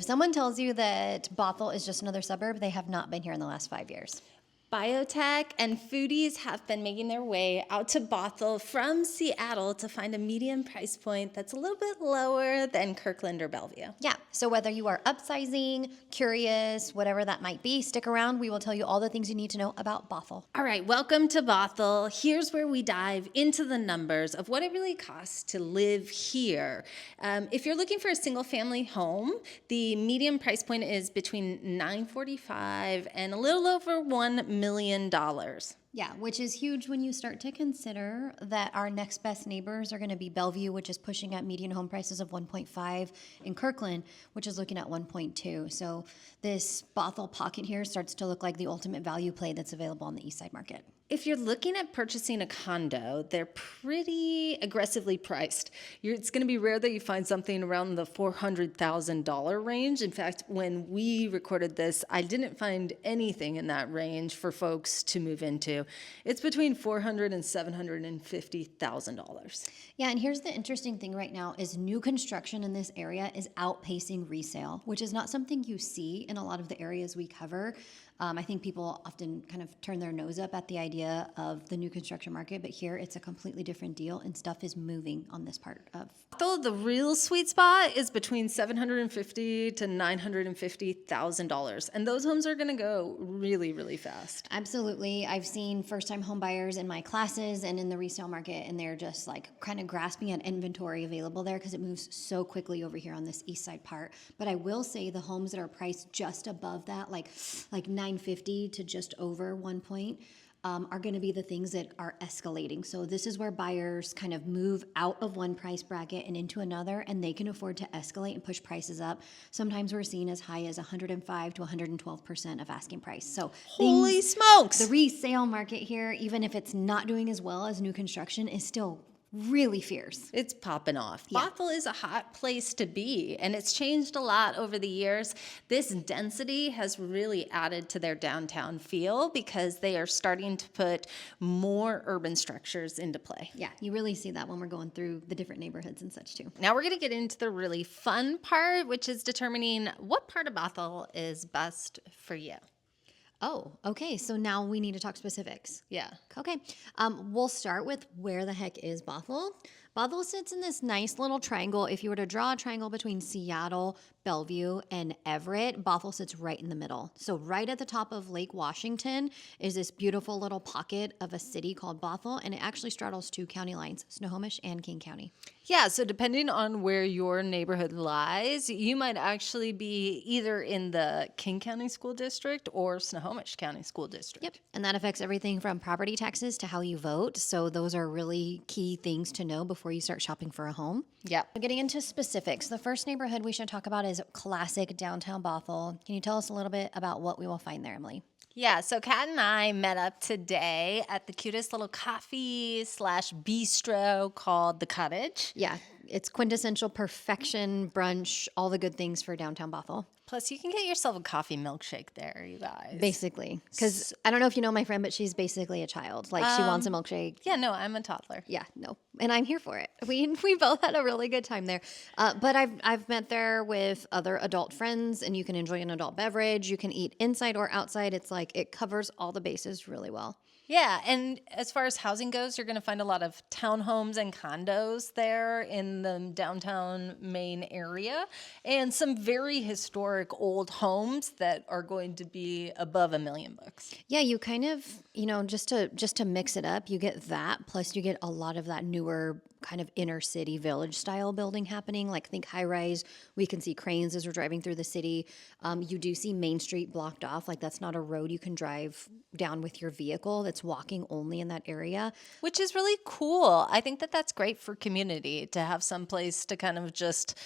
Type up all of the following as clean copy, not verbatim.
If someone tells you that Bothell is just another suburb, they have not been here in the last 5 years. Biotech and foodies have been making their way out to Bothell from Seattle to find a medium price point that's a little bit lower than Kirkland or Bellevue. Yeah, so whether you are upsizing, curious, whatever that might be, stick around. We will tell you all the things you need to know about Bothell. All right, welcome to Bothell. Here's where we dive into the numbers of what it really costs to live here. If you're looking for a single family home, the medium price point is between $945,000 and a little over $1 million. Yeah, which is huge when you start to consider that our next best neighbors are going to be Bellevue, which is pushing at median home prices of 1.5, and Kirkland, which is looking at 1.2. So this Bothell pocket here starts to look like the ultimate value play that's available on the east side market. If you're looking at purchasing a condo, they're pretty aggressively priced. It's going to be rare that you find something around the $400,000 range. In fact, when we recorded this, I didn't find anything in that range for folks to move into. It's between $400,000 and $750,000. Yeah, and here's the interesting thing right now is new construction in this area is outpacing resale, which is not something you see in a lot of the areas we cover. I think people often kind of turn their nose up at the idea of the new construction market, but here it's a completely different deal and stuff is moving on this part of. Though the real sweet spot is between $750,000 to $950,000, and those homes are going to go really, really fast. Absolutely. I've seen first-time home buyers in my classes and in the resale market, and they're just like kind of grasping at inventory available there because it moves so quickly over here on this east side part. But I will say the homes that are priced just above that, like $950,000 to just over 1 point, are going to be the things that are escalating. So this is where buyers kind of move out of one price bracket and into another, and they can afford to escalate and push prices up. Sometimes we're seeing as high as 105 to 112% of asking price. So holy smokes! The resale market here, even if it's not doing as well as new construction, is still really fierce. It's popping off. Yeah. Bothell is a hot place to be, and it's changed a lot over the years. This density has really added to their downtown feel because they are starting to put more urban structures into play. Yeah, you really see that when we're going through the different neighborhoods and such too. Now we're going to get into the really fun part, which is determining what part of Bothell is best for you. Oh, okay. So now we need to talk specifics. Yeah. Okay. We'll start with where the heck is Bothell. Bothell sits in this nice little triangle. If you were to draw a triangle between Seattle, Bellevue, and Everett, Bothell sits right in the middle. So right at the top of Lake Washington is this beautiful little pocket of a city called Bothell, and it actually straddles two county lines, Snohomish and King County. Yeah, so depending on where your neighborhood lies, you might actually be either in the King County School District or Snohomish County School District. Yep, and that affects everything from property taxes to how you vote. So those are really key things to know before you start shopping for a home. Yeah. Getting into specifics, the first neighborhood we should talk about is classic downtown Bothell. Can you tell us a little bit about what we will find there, Emily? Yeah, so Kat and I met up today at the cutest little coffee/bistro called The Cottage. Yeah, it's quintessential perfection, brunch, all the good things for downtown Bothell. Plus, you can get yourself a coffee milkshake there, you guys. Basically, because I don't know if you know my friend, but she's basically a child. Like she wants a milkshake. Yeah, no, I'm a toddler. Yeah, no, and I'm here for it. We both had a really good time there. But I've met there with other adult friends, and you can enjoy an adult beverage. You can eat inside or outside. It's like it covers all the bases really well. Yeah, and as far as housing goes, you're going to find a lot of townhomes and condos there in the downtown main area, and some very historic old homes that are going to be above $1 million. Yeah, you kind of, just to mix it up, you get that, plus you get a lot of that newer kind of inner city village style building happening. Like think high rise, we can see cranes as we're driving through the city. You do see Main Street blocked off. Like that's not a road you can drive down with your vehicle. That's walking only in that area. Which is really cool. I think that that's great for community to have some place to kind of just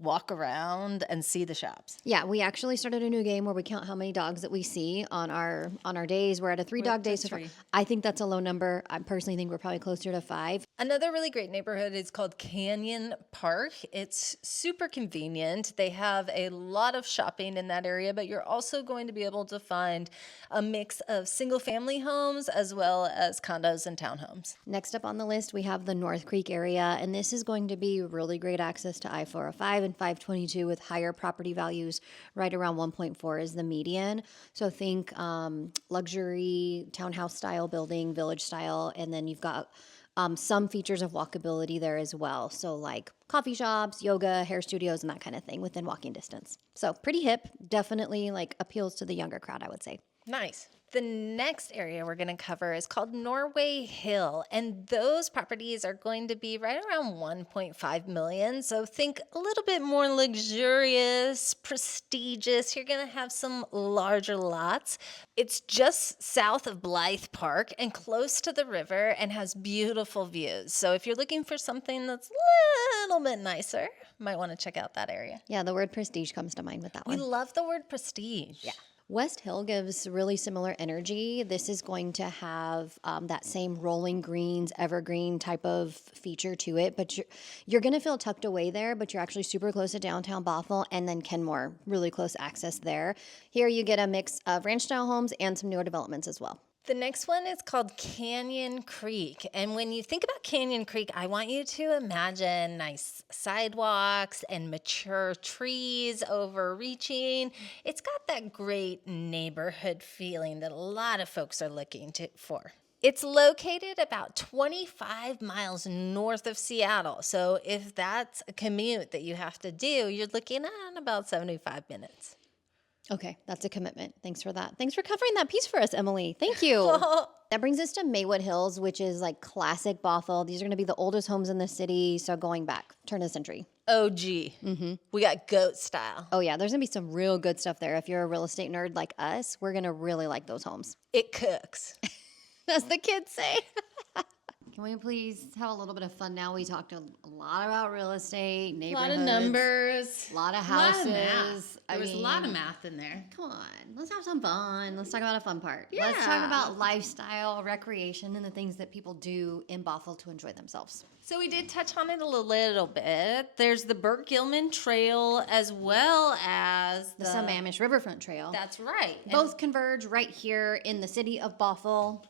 walk around and see the shops. Yeah, we actually started a new game where we count how many dogs that we see on our days. We're at a 3-dog day so far. I think that's a low number. I personally think we're probably closer to 5. Another really great neighborhood is called Canyon Park. It's super convenient. They have a lot of shopping in that area, but you're also going to be able to find a mix of single family homes as well as condos and townhomes. Next up on the list, we have the North Creek area, and this is going to be really great access to I-405 and 522 with higher property values. Right around 1.4 is the median. So think luxury townhouse style building, village style, and then you've got some features of walkability there as well. So like coffee shops, yoga, hair studios, and that kind of thing within walking distance. So pretty hip, definitely like appeals to the younger crowd, I would say. Nice. The next area we're going to cover is called Norway Hill, and those properties are going to be right around 1.5 million. So think a little bit more luxurious, prestigious. You're going to have some larger lots. It's just south of Blythe Park and close to the river and has beautiful views. So if you're looking for something that's a little bit nicer, might want to check out that area. Yeah, the word prestige comes to mind with that We one. love the word prestige. Yeah. West Hill gives really similar energy. This is going to have that same rolling greens, evergreen type of feature to it, but you're going to feel tucked away there, but you're actually super close to downtown Bothell and then Kenmore, really close access there. Here you get a mix of ranch-style homes and some newer developments as well. The next one is called Canyon Creek. And when you think about Canyon Creek, I want you to imagine nice sidewalks and mature trees overreaching. It's got that great neighborhood feeling that a lot of folks are looking for. It's located about 25 miles north of Seattle. So if that's a commute that you have to do, you're looking at about 75 minutes. Okay, that's a commitment. Thanks for that. Thanks for covering that piece for us, Emily. Thank you. That brings us to Maywood Hills, which is like classic Bothell. These are going to be the oldest homes in the city, so going back, turn of the century. OG. We got goat style. Oh yeah, there's going to be some real good stuff there. If you're a real estate nerd like us, we're going to really like those homes. It cooks. As the kids say. Can we please have a little bit of fun now? We talked a lot about real estate, A neighborhoods. lot of numbers. A lot of A lot houses. of math. There was a lot of mean, math in there. Come on, let's have some fun. Let's talk about a fun part. Let's talk Yeah. about lifestyle, recreation, and the things that people do in Bothell to enjoy themselves. So we did touch on it a little bit. There's the Burt Gilman Trail as well as The Sammamish Riverfront Trail. That's right. Both converge right here in the city of Bothell.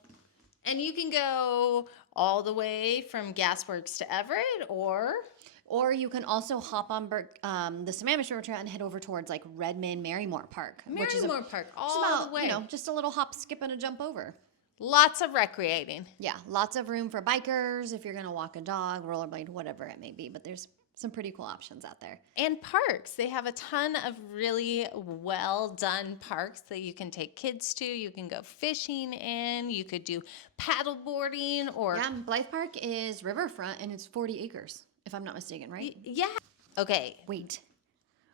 And you can go all the way from Gasworks to Everett, or you can also hop on the Sammamish River Trail and head over towards like Redmond, Marymore Park. which is Marymore Park, it's all about, the way. just a little hop, skip, and a jump over. Lots of recreating. Yeah, lots of room for bikers if you're going to walk a dog, rollerblade, whatever it may be. But there's some pretty cool options out there. And parks. They have a ton of really well done parks that you can take kids to. You can go fishing in. You could do paddle boarding or. Yeah, Blythe Park is riverfront and it's 40 acres, if I'm not mistaken, right? Yeah. Okay. Wait,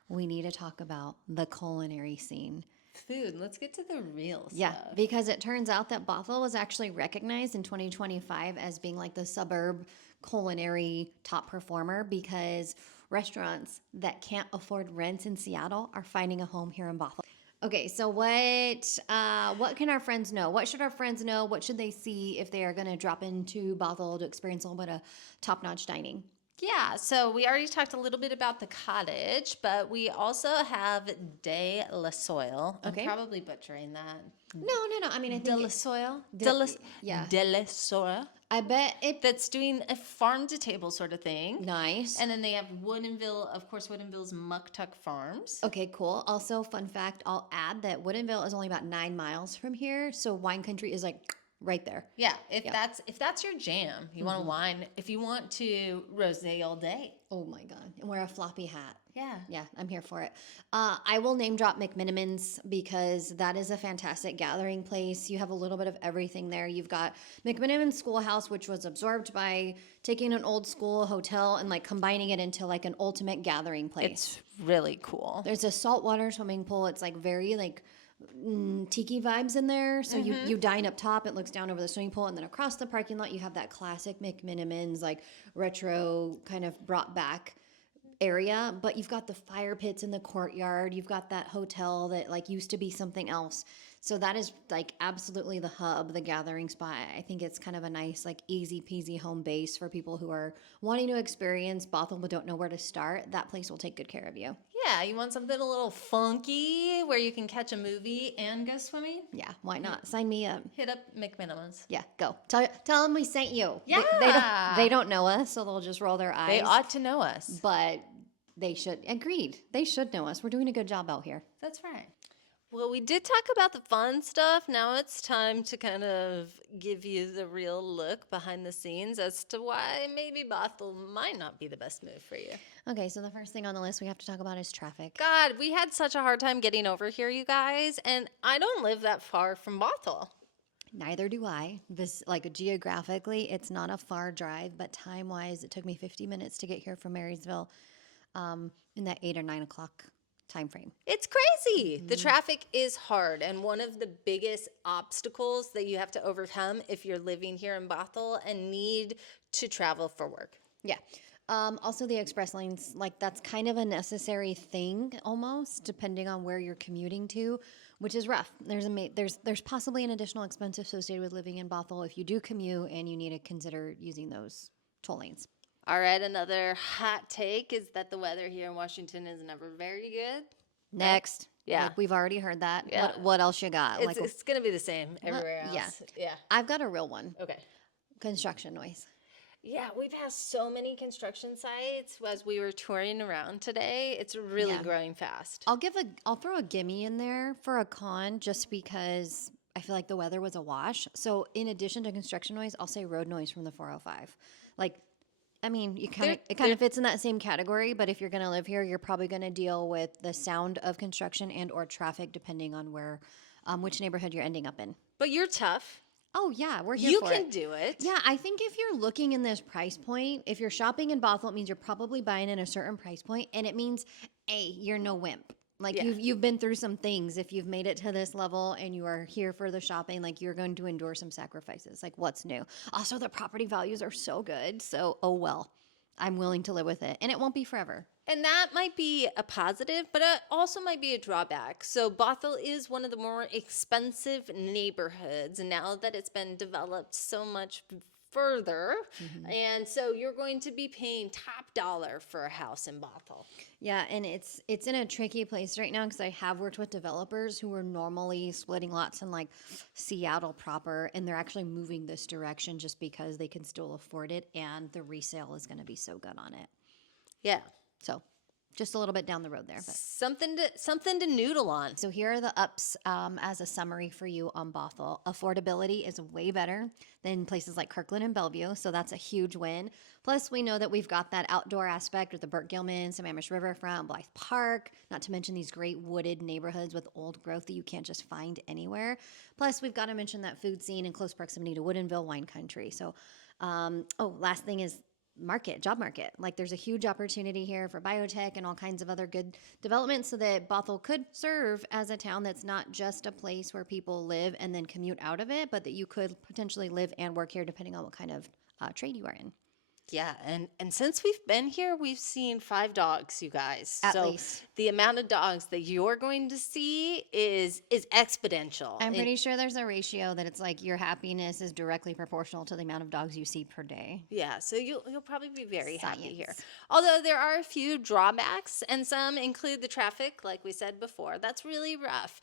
we need to talk about the culinary scene. Food. Let's get to the real stuff. Yeah, because it turns out that Bothell was actually recognized in 2025 as being like the suburb culinary top performer because restaurants that can't afford rent in Seattle are finding a home here in Bothell. Okay, so what can our friends know? What should our friends know? What should they see if they are going to drop into Bothell to experience a little bit of top-notch dining? Yeah, so we already talked a little bit about the cottage, but we also have De La Soil. Okay. I'm probably butchering that. No. I mean, I De La think Soil? yeah. De La Soil. I bet it. That's doing a farm to table sort of thing. Nice. And then they have Woodinville, of course, Woodinville's Mucktuck Farms. Okay, cool. Also, fun fact, I'll add that Woodinville is only about 9 miles from here, so wine country is like right there. Yeah, if that's your jam, you want to wine. If you want to rosé all day. Oh my God. And wear a floppy hat. Yeah. Yeah, I'm here for it. I will name drop McMinimans because that is a fantastic gathering place. You have a little bit of everything there. You've got McMiniman Schoolhouse, which was absorbed by taking an old school hotel and like combining it into like an ultimate gathering place. It's really cool. There's a saltwater swimming pool. It's like very like tiki vibes in there. So you dine up top, it looks down over the swimming pool, and then across the parking lot you have that classic McMinimans like retro kind of brought back area, but you've got the fire pits in the courtyard. You've got that hotel that like used to be something else. So that is like absolutely the hub, the gathering spot. I think it's kind of a nice, like easy peasy home base for people who are wanting to experience Bothell but don't know where to start. That place will take good care of you. Yeah, you want something a little funky where you can catch a movie and go swimming? Yeah, why not? Sign me up. Hit up McMinimums. Yeah, go. Tell them we sent you. Yeah. They don't know us, so they'll just roll their eyes. They ought to know us. But they should. Agreed. They should know us. We're doing a good job out here. That's right. Well, we did talk about the fun stuff. Now it's time to kind of give you the real look behind the scenes as to why maybe Bothell might not be the best move for you. Okay, so the first thing on the list we have to talk about is traffic. God, we had such a hard time getting over here, you guys, and I don't live that far from Bothell. Neither do I. This, like, geographically, it's not a far drive, but time-wise, it took me 50 minutes to get here from Marysville in that 8 or 9 o'clock time frame. It's crazy. The traffic is hard, and one of the biggest obstacles that you have to overcome if you're living here in Bothell and need to travel for work. Yeah. Also, the express lanes, like, that's kind of a necessary thing almost, depending on where you're commuting to, which is rough. There's possibly an additional expense associated with living in Bothell if you do commute and you need to consider using those toll lanes. All right, another hot take is that the weather here in Washington is never very good. Next. Yeah. Like, we've already heard that. Yeah. What else you got? It's going to be the same everywhere else. yeah. Yeah. I've got a real one. Okay. Construction noise. Yeah, we've had so many construction sites as we were touring around today. It's really growing fast. I'll throw a gimme in there for a con just because I feel like the weather was a wash. So in addition to construction noise, I'll say road noise from the 405. Like, I mean, it kind of fits in that same category, but if you're going to live here, you're probably going to deal with the sound of construction and or traffic depending on where which neighborhood you're ending up in. But you're tough. Oh, yeah, we're here You for can it. do it. Yeah, I think if you're looking in this price point, if you're shopping in Bothell, it means you're probably buying in a certain price point, and it means, A, you're no wimp. Like, you've been through some things. If you've made it to this level and you are here for the shopping, like, you're going to endure some sacrifices. Like, what's new? Also, the property values are so good, so, oh well. I'm willing to live with it, and it won't be forever. And that might be a positive, but it also might be a drawback. So Bothell is one of the more expensive neighborhoods now that it's been developed so much further. And so you're going to be paying top dollar for a house in Bothell. Yeah, and it's in a tricky place right now because I have worked with developers who are normally splitting lots in like Seattle proper, and they're actually moving this direction just because they can still afford it, and the resale is going to be so good on it. Yeah. So just a little bit down the road there. But. Something to noodle on. So here are the ups as a summary for you on Bothell. Affordability is way better than places like Kirkland and Bellevue, so that's a huge win. Plus, we know that we've got that outdoor aspect with the Burke Gilman, Sammamish Riverfront, Blythe Park, not to mention these great wooded neighborhoods with old growth that you can't just find anywhere. Plus, we've got to mention that food scene in close proximity to Woodinville wine country. So, last thing is job market. Like, there's a huge opportunity here for biotech and all kinds of other good developments so that Bothell could serve as a town that's not just a place where people live and then commute out of it, but that you could potentially live and work here depending on what kind of trade you are in. Yeah, and since we've been here, we've seen 5 dogs, you guys. At least. The amount of dogs that you're going to see is exponential. I'm pretty sure there's a ratio that it's like your happiness is directly proportional to the amount of dogs you see per day. Yeah, so you'll probably be very happy Science. here. Although there are a few drawbacks, and some include the traffic, like we said before. That's really rough.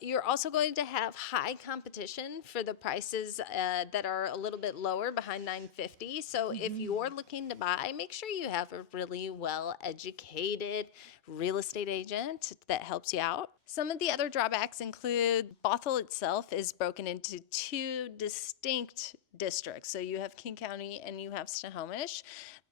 You're also going to have high competition for the prices that are a little bit lower behind $950. So if you're looking to buy, make sure you have a really well-educated real estate agent that helps you out. Some of the other drawbacks include Bothell itself is broken into 2 distinct districts. So you have King County and you have Snohomish.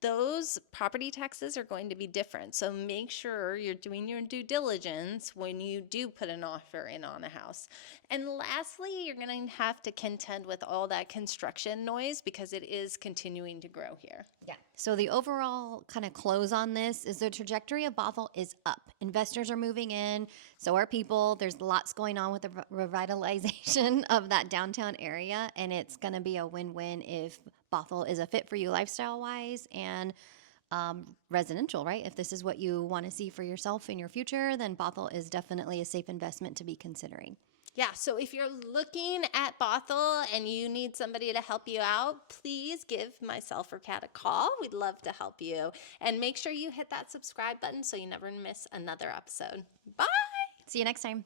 Those property taxes are going to be different. So make sure you're doing your due diligence when you do put an offer in on a house. And lastly, you're going to have to contend with all that construction noise because it is continuing to grow here. Yeah. So the overall kind of close on this is the trajectory of Bothell is up. Investors are moving in, so are people. There's lots going on with the revitalization of that downtown area, and it's going to be a win-win if Bothell is a fit for you lifestyle-wise and residential, right? If this is what you want to see for yourself in your future, then Bothell is definitely a safe investment to be considering. Yeah, so if you're looking at Bothell and you need somebody to help you out, please give myself or Kat a call. We'd love to help you. And make sure you hit that subscribe button so you never miss another episode. Bye! See you next time.